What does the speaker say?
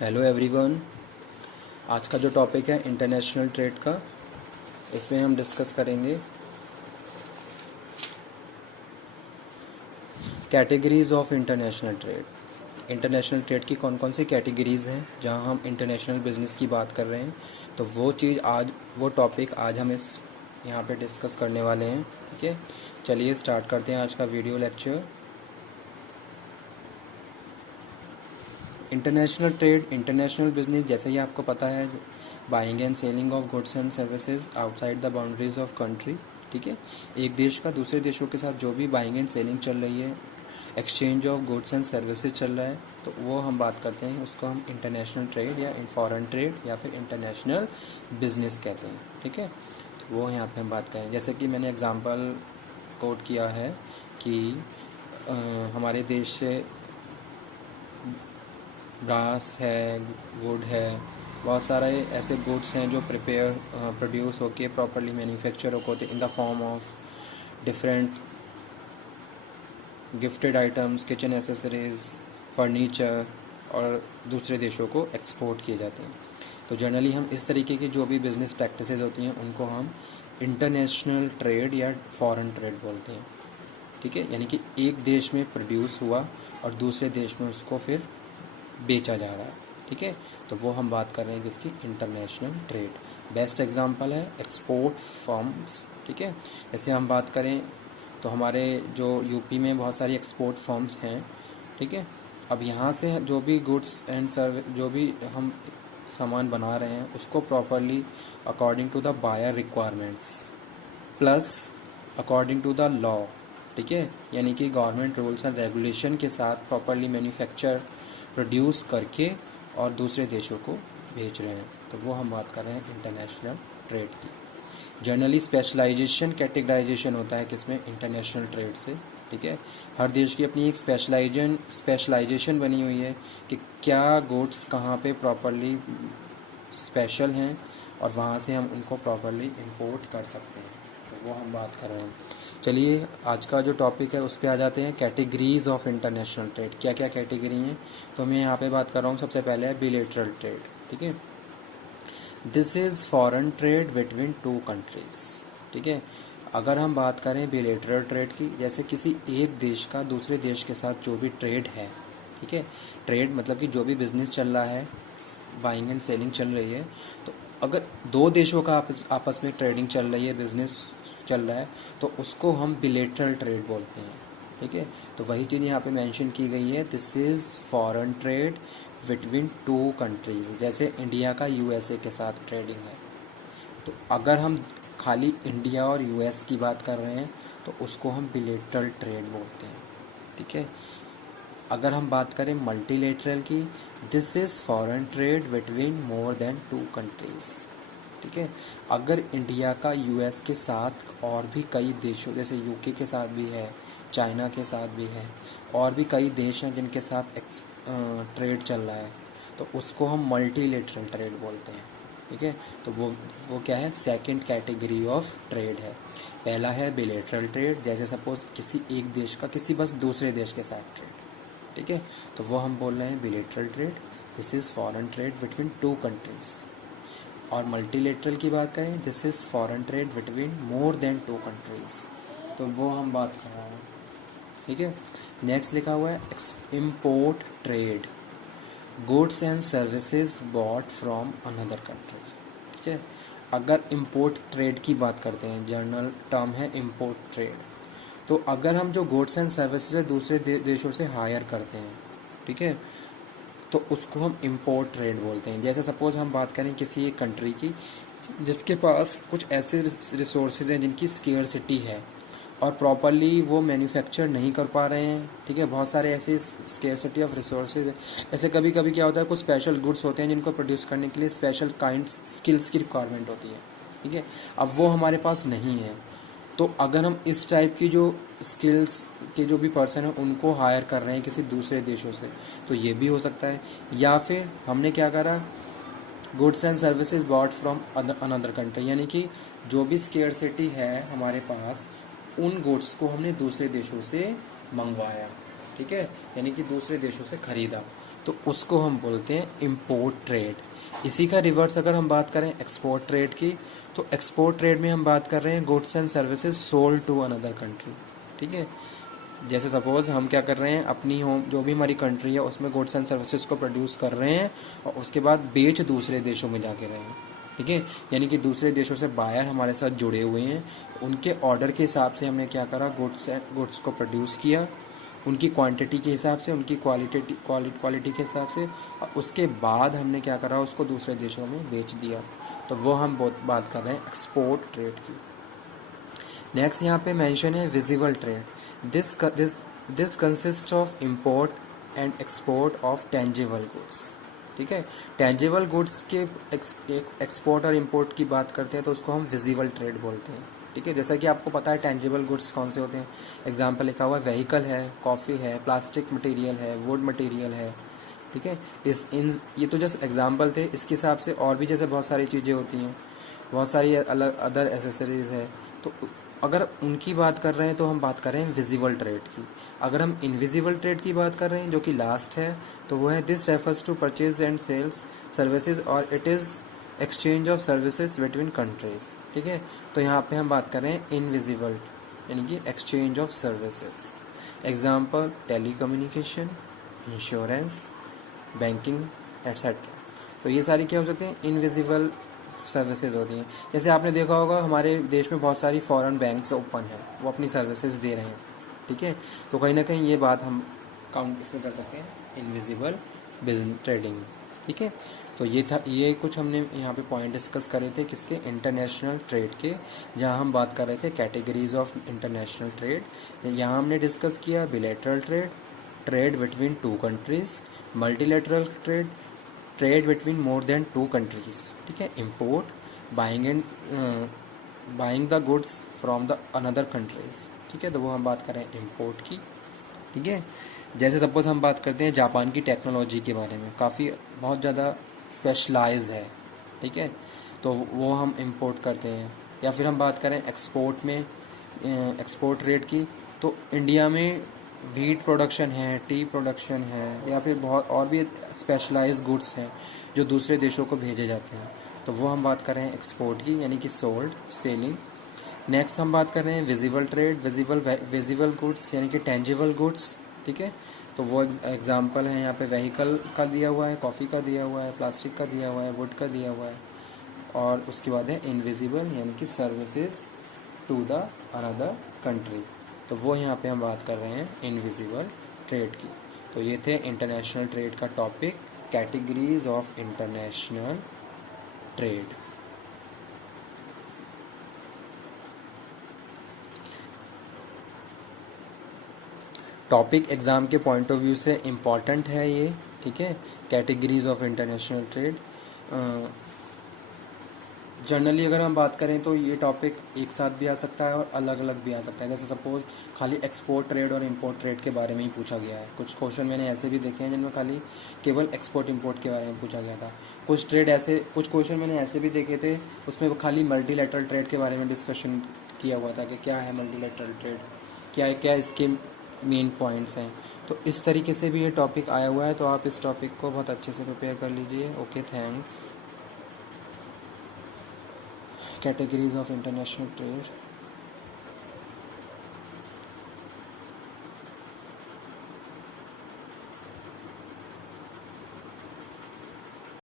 Hello everyone. आज का जो टॉपिक है इंटरनेशनल ट्रेड का, इसमें हम डिस्कस करेंगे categories of international trade. International trade की कौन कौन सी कैटेगरीज़ हैं जहां हम इंटरनेशनल बिजनेस की बात कर रहे हैं, तो वो टॉपिक आज हम इस यहाँ पे डिस्कस करने वाले हैं। ठीक है, चलिए स्टार्ट करते हैं आज का video lecture. International trade, international business, जैसे ही आपको पता है, buying and selling of goods and services outside the boundaries of country. ठीक है, एक देश का दूसरे देशों के साथ जो भी बाइंग एंड सेलिंग चल रही है, exchange of goods and services चल रहा है, तो वो हम बात करते हैं, उसको हम इंटरनेशनल ट्रेड या फॉरेन ट्रेड या फिर इंटरनेशनल बिजनेस कहते हैं। ठीक है, तो वो यहाँ पे हम बात करें, जैसे कि मैंने एग्जांपल कोट किया है कि हमारे देश से ब्रास है, वुड है, बहुत सारे ऐसे गुड्स हैं जो प्रोड्यूस होके प्रॉपरली मैन्युफैक्चर होते in the form of different gifted items, kitchen accessories, furniture, और दूसरे देशों को एक्सपोर्ट किए जाते हैं। तो जनरली हम इस तरीके की जो भी बिज़नेस प्रैक्टिसेस होती हैं उनको हम इंटरनेशनल ट्रेड या फॉरेन ट्रेड बोलते हैं। ठीक है, यानी कि एक देश में प्रोड्यूस हुआ और दूसरे देश में उसको फिर बेचा जा रहा है। ठीक है, तो वो हम बात कर रहे हैं किसकी, इंटरनेशनल ट्रेड। बेस्ट एग्जांपल है एक्सपोर्ट फर्म्स। ठीक है, जैसे हम बात करें तो हमारे जो यूपी में बहुत सारी एक्सपोर्ट फर्म्स हैं। ठीक है, अब यहाँ से जो भी गुड्स एंड सर्विस, जो भी हम सामान बना रहे हैं, उसको properly according to the buyer requirements plus according to the law. ठीक है, यानी कि गवर्नमेंट रूल्स एंड रेगुलेशन के साथ प्रॉपरली मैन्युफैक्चर प्रोड्यूस करके और दूसरे देशों को भेज रहे हैं, तो वो हम बात कर रहे हैं इंटरनेशनल ट्रेड की। जनरली स्पेशलाइजेशन कैटेगराइजेशन होता है किसमें, इंटरनेशनल ट्रेड से। ठीक है, हर देश की अपनी एक स्पेशलाइजेशन बनी हुई है कि क्या गुड्स कहाँ पे प्रॉपरली स्पेशल हैं और वहाँ से हम उनको प्रॉपरली इंपोर्ट कर सकते हैं, तो वो हम बात कर रहे हैं। चलिए आज का जो टॉपिक है उस पर आ जाते हैं, कैटेगरीज ऑफ इंटरनेशनल ट्रेड। क्या क्या कैटेगरी हैं, तो मैं यहाँ पे बात कर रहा हूँ। सबसे पहले है बिलेटरल ट्रेड। ठीक है, this is foreign trade between two countries. ठीक है, अगर हम बात करें बिलेटरल ट्रेड की, जैसे किसी एक देश का दूसरे देश के साथ जो भी ट्रेड है, ठीक है, ट्रेड मतलब कि जो भी बिजनेस चल रहा है, बाइंग एंड सेलिंग चल रही है, तो अगर दो देशों का आपस में ट्रेडिंग चल रही है, बिजनेस चल रहा है, तो उसको हम बिलेटरल ट्रेड बोलते हैं। ठीक है, तो वही चीज़ यहाँ पे मेंशन की गई है, this is foreign trade between two countries. जैसे इंडिया का यूएसए के साथ ट्रेडिंग है, तो अगर हम खाली इंडिया और यूएस की बात कर रहे हैं तो उसको हम बिलेटरल ट्रेड बोलते हैं। ठीक है, अगर हम बात करें मल्टीलेटरल की, this is foreign trade between more than two countries. ठीक है, अगर इंडिया का यूएस के साथ और भी कई देशों, जैसे यूके के साथ भी है, चाइना के साथ भी है, और भी कई देश हैं जिनके साथ ट्रेड चल रहा है, तो उसको हम मल्टीलेटरल ट्रेड बोलते हैं। ठीक है, तो वो क्या है, सेकंड कैटेगरी ऑफ ट्रेड है। पहला है बिलेटरल ट्रेड, जैसे सपोज किसी एक देश का किसी बस दूसरे देश के साथ ट्रेड। ठीक है, तो वो हम बोल रहे हैं bilateral trade, this is foreign trade between two countries. और मल्टीलेटरल की बात करें, this is foreign trade between more than two countries, तो वो हम बात कर रहे हैं। ठीक है, नेक्स्ट लिखा हुआ है import trade, goods and services bought from another country. ठीक है, अगर इम्पोर्ट ट्रेड की बात करते हैं, जनरल टर्म है इम्पोर्ट ट्रेड, तो अगर हम जो गुड्स एंड सर्विसेज दूसरे देशों से हायर करते हैं, ठीक है, तो उसको हम इम्पोर्ट ट्रेड बोलते हैं। जैसे सपोज हम बात करें किसी एक कंट्री की जिसके पास कुछ ऐसे रिसोर्सेज हैं जिनकी स्केर्सिटी है और प्रॉपरली वो मैन्युफैक्चर नहीं कर पा रहे हैं। ठीक है, बहुत सारे ऐसे स्केर्सिटी ऑफ रिसोर्सेज है। ऐसे कभी कभी क्या होता है, कुछ स्पेशल गुड्स होते हैं जिनको प्रोड्यूस करने के लिए स्पेशल काइंड स्किल्स की रिक्वायरमेंट होती है। ठीक है, अब वो हमारे पास नहीं है, तो अगर हम इस टाइप की जो स्किल्स के जो भी पर्सन हैं उनको हायर कर रहे हैं किसी दूसरे देशों से, तो ये भी हो सकता है। या फिर हमने क्या करा, goods and services bought from another country, यानी कि जो भी स्केर्सिटी है हमारे पास, उन गुड्स को हमने दूसरे देशों से मंगवाया। ठीक है, यानी कि दूसरे देशों से ख़रीदा। तो उसको हम बोलते हैं इम्पोर्ट ट्रेड। इसी का रिवर्स अगर हम बात करें एक्सपोर्ट ट्रेड की, तो एक्सपोर्ट ट्रेड में हम बात कर रहे हैं goods and services sold to another country. ठीक है, जैसे सपोज हम क्या कर रहे हैं, अपनी होम जो भी हमारी कंट्री है उसमें गुड्स एंड सर्विसेज को प्रोड्यूस कर रहे हैं और उसके बाद बेच दूसरे देशों में जाके रहे हैं। ठीक है, यानी कि दूसरे देशों से बायर हमारे साथ जुड़े हुए हैं, उनके ऑर्डर के हिसाब से हमने क्या करा, गुड्स को प्रोड्यूस किया, उनकी क्वांटिटी के हिसाब से, उनकी क्वालिटी के हिसाब से, और उसके बाद हमने क्या करा, उसको दूसरे देशों में बेच दिया। तो वो हम बहुत बात कर रहे हैं एक्सपोर्ट ट्रेड की। नेक्स्ट यहाँ पे मेंशन है visible trade. This consist of import and export of tangible goods. ठीक है, टेंजिबल गुड्स के एक्सपोर्ट और इंपोर्ट की बात करते हैं तो उसको हम विजिबल ट्रेड बोलते हैं। ठीक है, जैसा कि आपको पता है टेंजिबल गुड्स कौन से होते हैं, एग्जाम्पल लिखा हुआ है, व्हीकल है, कॉफ़ी है, प्लास्टिक मटेरियल है, वुड मटेरियल है। ठीक है, ये तो जस्ट एग्जाम्पल थे, इसके हिसाब से और भी जैसे बहुत सारी चीज़ें होती हैं, बहुत सारी अलग अदर एसेसरीज है। तो अगर उनकी बात कर रहे हैं तो हम बात कर रहे हैं विजिबल ट्रेड की। अगर हम इनविजिबल ट्रेड की बात कर रहे हैं जो कि लास्ट है, तो वो है this refers to purchase and sales services और it is exchange of services between countries. ठीक है, तो यहाँ पे हम बात कर रहे हैं इनविजिबल, यानी कि exchange of services. Example telecommunication, insurance, banking etcetera. तो ये सारी क्या हो सकते हैं, इनविजिबल सर्विसेज होती हैं। जैसे आपने देखा होगा हमारे देश में बहुत सारी फॉरेन बैंक्स ओपन है, वो अपनी सर्विसेज दे रहे हैं। ठीक है, तो कहीं ना कहीं ये बात हम काउंट इसमें कर सकते हैं, इनविजिबल बिजनेस ट्रेडिंग। ठीक है, तो ये कुछ हमने यहाँ पे पॉइंट डिस्कस करे थे किसके, इंटरनेशनल ट्रेड के, जहाँ हम बात कर रहे थे कैटेगरीज ऑफ इंटरनेशनल ट्रेड। यहाँ हमने डिस्कस किया bilateral trade, trade between two countries, multilateral trade, trade between more than two countries. ठीक है, import, buying the goods from the another countries. ठीक है, तो वो हम बात कर रहे हैं इम्पोर्ट की। ठीक है, जैसे सपोज हम बात करते हैं जापान की टेक्नोलॉजी के बारे में, काफ़ी बहुत ज़्यादा स्पेशलाइज है। ठीक है, तो वो हम इंपोर्ट करते हैं। या फिर हम बात करें एक्सपोर्ट में, एक्सपोर्ट रेट की, तो इंडिया में वीट प्रोडक्शन है, टी प्रोडक्शन है, या फिर बहुत और भी स्पेशलाइज्ड गुड्स हैं जो दूसरे देशों को भेजे जाते हैं, तो वो हम बात कर रहे हैं एक्सपोर्ट की, यानी कि सोल्ड, सेलिंग। नेक्स्ट हम बात कर रहे हैं विजिबल ट्रेड, विजिबल गुड्स यानी कि टेंजिबल गुड्स। ठीक है, तो वो एग्जांपल है यहाँ पे व्हीकल का दिया हुआ है, कॉफ़ी का दिया हुआ है, प्लास्टिक का दिया हुआ है, वुड का दिया हुआ है, और उसके बाद है इनविजिबल यानी कि services to the another country. तो वो यहाँ पे हम बात कर रहे हैं इनविजिबल ट्रेड की। तो ये थे इंटरनेशनल ट्रेड का topic, categories of international trade. Topic exam के पॉइंट ऑफ व्यू से इम्पॉर्टेंट है ये। ठीक है, categories of international trade. Generally अगर हम बात करें तो ये टॉपिक एक साथ भी आ सकता है और अलग अलग भी आ सकता है। जैसे सपोज़ खाली एक्सपोर्ट ट्रेड और इंपोर्ट ट्रेड के बारे में ही पूछा गया है। कुछ क्वेश्चन मैंने ऐसे भी देखे हैं जिनमें खाली केवल एक्सपोर्ट इंपोर्ट के बारे में पूछा गया था। कुछ क्वेश्चन मैंने ऐसे भी देखे थे, उसमें खाली मल्टीलैटरल ट्रेड के बारे में डिस्कशन किया हुआ था कि क्या है मल्टीलैटरल ट्रेड, क्या क्या इसके मेन पॉइंट्स हैं। तो इस तरीके से भी ये टॉपिक आया हुआ है, तो आप इस टॉपिक को बहुत अच्छे से प्रिपेयर कर लीजिए। Okay, thanks. Categories of international trade.